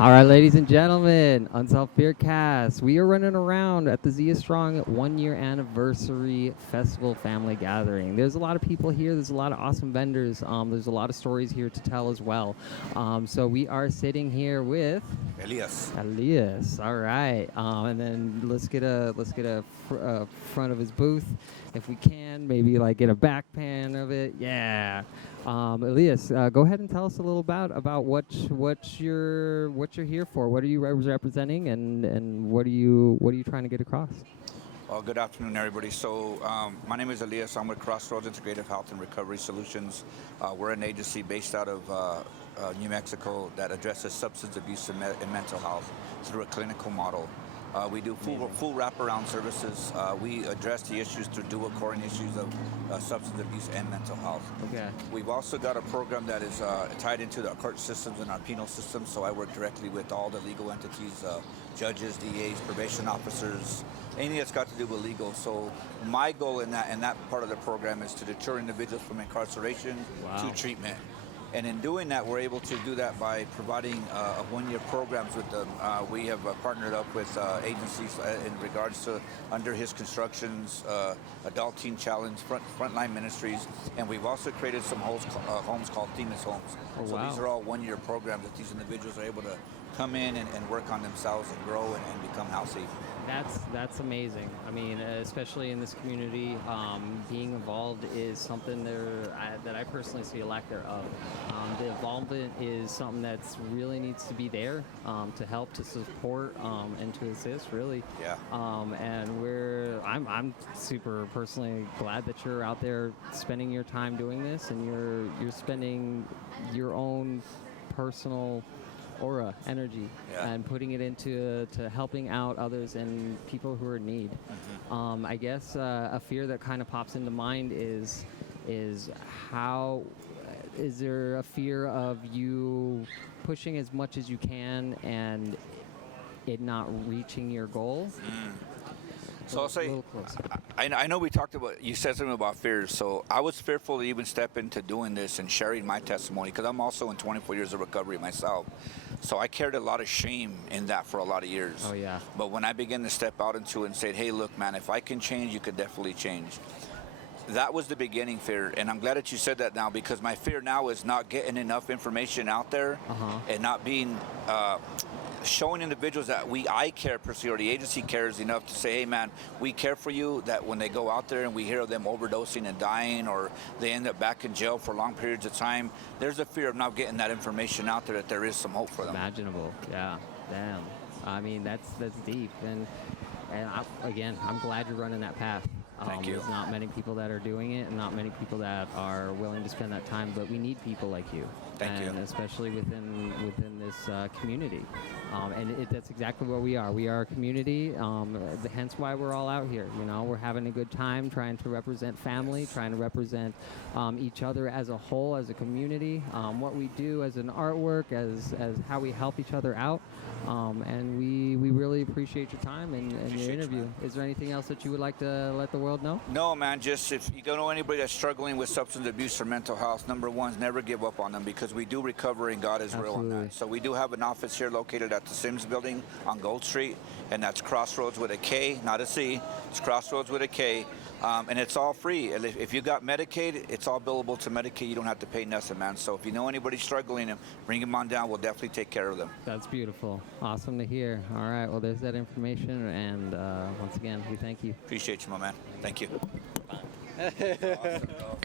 All right, ladies and gentlemen, UnsolvedFearCast. We are running around at the Zia Strong 1-year anniversary festival family gathering. There's a lot of people here. There's a lot of awesome vendors. There's a lot of stories here to tell as well. So we are sitting here with Elias. All right, and then let's get a front of his booth, if we can. Maybe like get a back pan of it. Yeah. Elias, go ahead and tell us a little about what you're here for. What are you representing, and what are you trying to get across? Well, good afternoon, everybody. So my name is Elias. I'm with Krossroads Integrative Health and Recovery Solutions. We're an agency based out of New Mexico that addresses substance abuse and mental health through a clinical model. We do full wraparound services. We address the issues through dual coring issues of substance abuse and mental health. Okay. We've also got a program that is tied into the court systems and our penal system. So I work directly with all the legal entities, judges, DAs, probation officers, anything that's got to do with legal. So my goal in that part of the program is to deter individuals from incarceration to treatment. And in doing that, we're able to do that by providing a 1-year programs with them. We have partnered up with agencies in regards to Under His Constructions, Adult Teen Challenge, Frontline Ministries, and we've also created some homes called Themis Homes. Oh, so wow. these are all 1-year programs that these individuals are able to come in and work on themselves and grow and become healthy. That's amazing. I mean, especially in this community, being involved is something that I personally see a lack thereof. The involvement is something that's really needs to be there to help, to support, and to assist, really. Yeah. And I'm super personally glad that you're out there spending your time doing this, and you're spending your own personal aura, energy, and putting it into helping out others and people who are in need. Mm-hmm. I guess a fear that kind of pops into mind is how is there a fear of you pushing as much as you can and it not reaching your goal? So I'll say, I know we talked about, you said something about fears. So I was fearful to even step into doing this and sharing my testimony because I'm also in 24 years of recovery myself. So I carried a lot of shame in that for a lot of years. Oh, yeah. But when I began to step out into it and say, hey, look, man, if I can change, you could definitely change. That was the beginning fear, and I'm glad that you said that now because my fear now is not getting enough information out there and not being showing individuals that I care personally, or the agency cares enough to say, hey man, we care for you, that when they go out there and we hear of them overdosing and dying, or they end up back in jail for long periods of time, there's a fear of not getting that information out there, that there is some hope for them. Imaginable, yeah. Damn. I mean, that's deep, and again, I'm glad you're running that path. Thank you. There's not many people that are doing it, and not many people that are willing to spend that time, but we need people like you. Thank you. Especially within this community. And that's exactly what we are. We are a community, hence why we're all out here. You know, we're having a good time trying to represent family, trying to represent each other as a whole, as a community, what we do as an artwork, as how we help each other out. And we really appreciate your time and your interview. Is there anything else that you would like to let the world know? No, man, just if you don't know anybody that's struggling with substance abuse or mental health, number one is never give up on them, because we do recover and God is real on that. So we do have an office here located at the Sims building on Gold Street, and that's Krossroads with a K, not a C. It's Krossroads with a K. And it's all free. If you got Medicaid, it's all billable to Medicaid. You don't have to pay nothing, man. So if you know anybody struggling, bring them on down. We'll definitely take care of them. That's beautiful. Awesome to hear. All right. Well, there's that information. And once again, we thank you. Appreciate you, my man. Thank you. Awesome, bro.